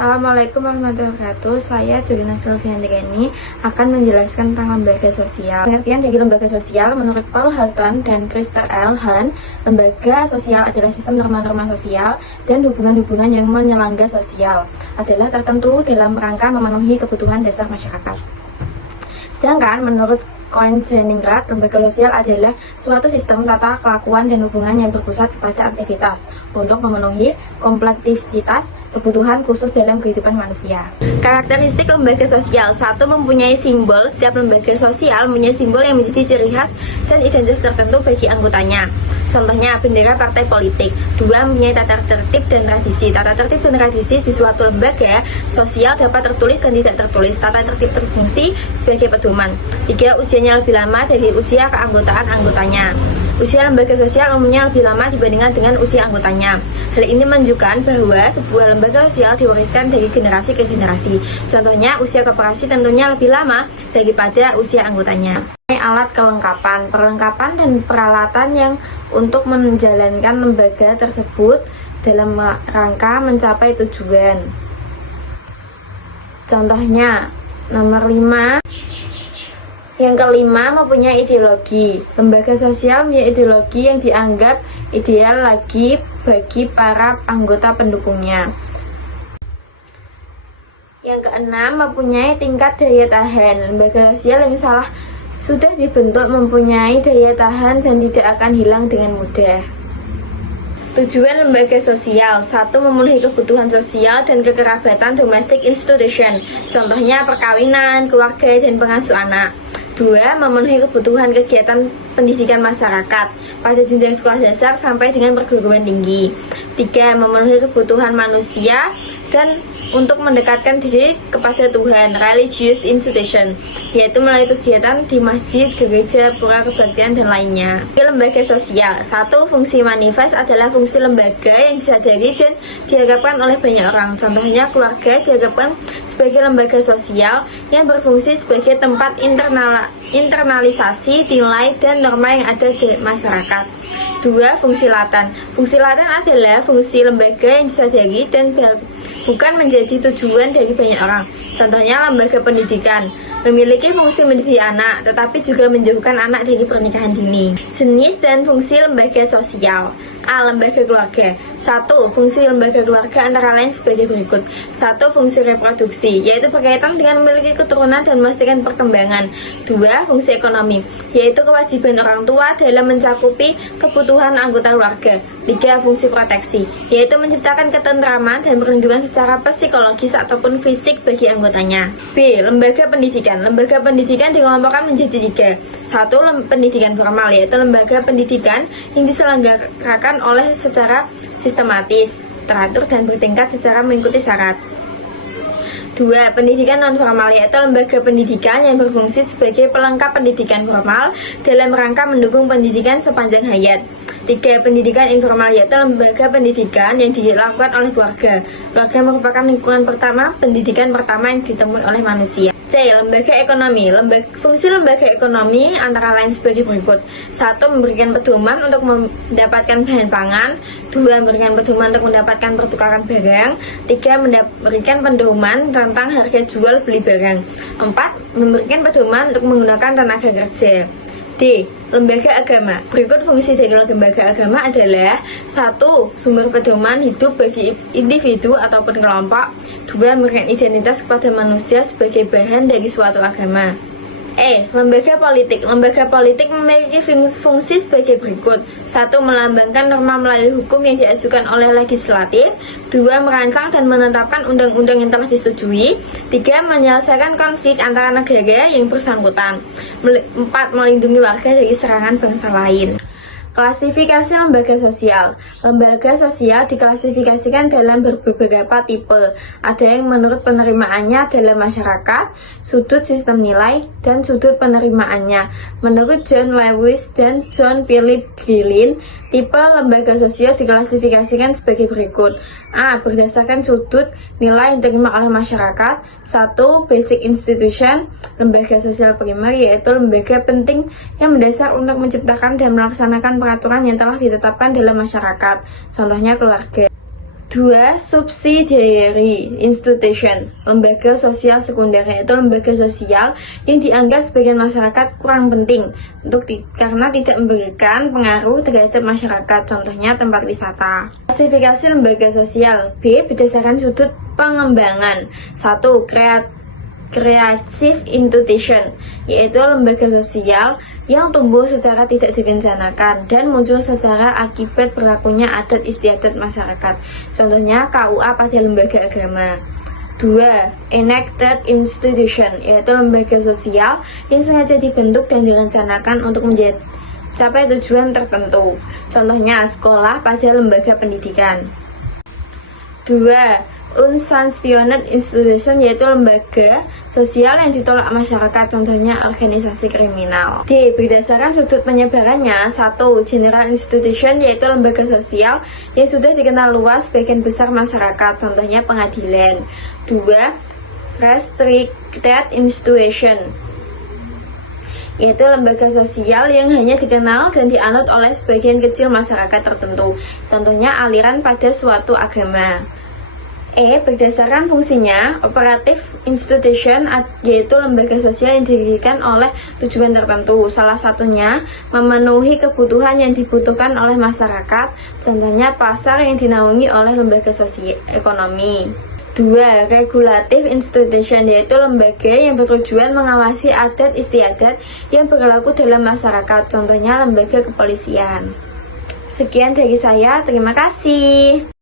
Assalamualaikum warahmatullahi wabarakatuh. Saya Julina Silviandriani akan menjelaskan tentang lembaga sosial. Pengertian dari lembaga sosial menurut Paul Houghton dan Christer L. Hahn, lembaga sosial adalah sistem norma-norma sosial dan hubungan-hubungan yang menyelangga sosial adalah tertentu dalam rangka memenuhi kebutuhan dasar masyarakat. Sedangkan menurut Cohen-Leningrad, lembaga sosial adalah suatu sistem tata kelakuan dan hubungan yang berpusat pada aktivitas untuk memenuhi kompleksitas kebutuhan khusus dalam kehidupan manusia. Karakteristik lembaga sosial: 1. Mempunyai simbol. Setiap lembaga sosial mempunyai simbol yang menjadi ciri khas dan identitas tertentu bagi anggotanya. Contohnya, bendera partai politik. 2. Mempunyai tata tertib dan tradisi. Tata tertib dan tradisi di suatu lembaga sosial dapat tertulis dan tidak tertulis. Tata tertib berfungsi sebagai pedoman. 3. Usianya lebih lama dari usia keanggotaan anggotanya. Usia lembaga sosial umumnya lebih lama dibandingkan dengan usia anggotanya. Hal ini menunjukkan bahwa sebuah lembaga sosial diwariskan dari generasi ke generasi. Contohnya, usia koperasi tentunya lebih lama daripada usia anggotanya. Alat kelengkapan, perlengkapan dan peralatan yang untuk menjalankan lembaga tersebut dalam rangka mencapai tujuan. Contohnya, nomor 5. Yang kelima, mempunyai ideologi. Lembaga sosial mempunyai ideologi yang dianggap ideal bagi para anggota pendukungnya. Yang keenam, mempunyai tingkat daya tahan. Lembaga sosial yang sudah dibentuk mempunyai daya tahan dan tidak akan hilang dengan mudah. Tujuan lembaga sosial: 1. Memenuhi kebutuhan sosial dan kekerabatan domestic institution. Contohnya perkawinan, keluarga, dan pengasuh anak. 2. Memenuhi kebutuhan kegiatan pendidikan masyarakat pada jenjang sekolah dasar sampai dengan perguruan tinggi. 3. Memenuhi kebutuhan manusia dan untuk mendekatkan diri kepada Tuhan, religious institution, yaitu melalui kegiatan di masjid, gereja, pura kebaktian, dan lainnya. Lembaga sosial: 1. Fungsi manifest adalah fungsi lembaga yang disadari dan diharapkan oleh banyak orang. Contohnya, keluarga diharapkan sebagai lembaga sosial yang berfungsi sebagai tempat internalisasi nilai dan norma yang ada di masyarakat. 2. Fungsi laten. Fungsi laten adalah fungsi lembaga yang disadari dan bukan menjadi tujuan dari banyak orang. Contohnya, lembaga pendidikan memiliki fungsi mendidik anak, tetapi juga menjauhkan anak dari pernikahan dini. Jenis dan fungsi lembaga sosial. A. Lembaga keluarga. 1. Fungsi lembaga keluarga antara lain sebagai berikut. 1. Fungsi reproduksi, yaitu berkaitan dengan memiliki keturunan dan memastikan perkembangan. 2. Fungsi ekonomi, yaitu kewajiban orang tua dalam mencakupi kebutuhan anggota keluarga. 3. Fungsi proteksi, yaitu menciptakan ketentraman dan perlindungan secara psikologis ataupun fisik bagi anggotanya. B. Lembaga pendidikan. Lembaga pendidikan dikelompokkan menjadi 3. 1. Pendidikan formal, yaitu lembaga pendidikan yang diselenggarakan oleh secara sistematis, teratur, dan bertingkat secara mengikuti syarat. 2. Pendidikan non-formal, yaitu lembaga pendidikan yang berfungsi sebagai pelengkap pendidikan formal dalam rangka mendukung pendidikan sepanjang hayat. 3. Pendidikan informal, yaitu lembaga pendidikan yang dilakukan oleh keluarga. Keluarga merupakan lingkungan pertama pendidikan pertama yang ditemui oleh manusia. C. Lembaga ekonomi. Fungsi lembaga ekonomi antara lain sebagai berikut. 1. Memberikan pedoman untuk mendapatkan bahan pangan. 2. Memberikan pedoman untuk mendapatkan pertukaran barang. 3. Memberikan pedoman tentang harga jual beli barang. 4. Memberikan pedoman untuk menggunakan tenaga kerja. D. Lembaga agama. Berikut fungsi dari lembaga agama adalah: 1. Sumber pedoman hidup bagi individu ataupun kelompok. 2. Memberikan identitas kepada manusia sebagai bahan dari suatu agama. E. Lembaga politik. Lembaga politik memiliki fungsi sebagai berikut. 1. Melambangkan norma melalui hukum yang diajukan oleh legislatif. 2. Merancang dan menetapkan undang-undang yang telah disetujui. 3. Menyelesaikan konflik antara negara yang bersangkutan. 4. Melindungi warga dari serangan bangsa lain. Klasifikasi lembaga sosial. Lembaga sosial diklasifikasikan dalam beberapa tipe. Ada yang menurut penerimaannya dalam masyarakat, sudut sistem nilai, dan sudut penerimaannya. Menurut John Lewis dan John Philip Grillin, tipe lembaga sosial diklasifikasikan sebagai berikut. A. Berdasarkan sudut nilai yang diterima oleh masyarakat. 1. Basic institution. Lembaga sosial primer, yaitu lembaga penting yang mendasar untuk menciptakan dan melaksanakan peraturan yang telah ditetapkan dalam masyarakat, contohnya keluarga. 2. Subsidiary institution, lembaga sosial sekunder, yaitu lembaga sosial yang dianggap sebagian masyarakat kurang penting karena tidak memberikan pengaruh terhadap masyarakat, contohnya tempat wisata. Klasifikasi lembaga sosial. B. Berdasarkan sudut pengembangan. 1. Creative institution, yaitu lembaga sosial yang tumbuh secara tidak direncanakan dan muncul secara akibat berlakunya adat istiadat masyarakat, contohnya KUA pada lembaga agama. 2. Enacted institution, yaitu lembaga sosial yang sengaja dibentuk dan direncanakan untuk mencapai tujuan tertentu, contohnya sekolah pada lembaga pendidikan. 2. Unsanctioned institution, yaitu lembaga sosial yang ditolak masyarakat, contohnya organisasi kriminal. D. Berdasarkan sudut penyebarannya. 1. General institution, yaitu lembaga sosial yang sudah dikenal luas sebagian besar masyarakat, contohnya pengadilan. 2. Restricted institution, yaitu lembaga sosial yang hanya dikenal dan dianut oleh sebagian kecil masyarakat tertentu, contohnya aliran pada suatu agama. E. Berdasarkan fungsinya, operative institution, yaitu lembaga sosial yang didirikan oleh tujuan tertentu, salah satunya memenuhi kebutuhan yang dibutuhkan oleh masyarakat, contohnya pasar yang dinaungi oleh lembaga sosial ekonomi. 2. Regulative institution, yaitu lembaga yang bertujuan mengawasi adat istiadat yang berlaku dalam masyarakat, contohnya lembaga kepolisian. Sekian dari saya, terima kasih.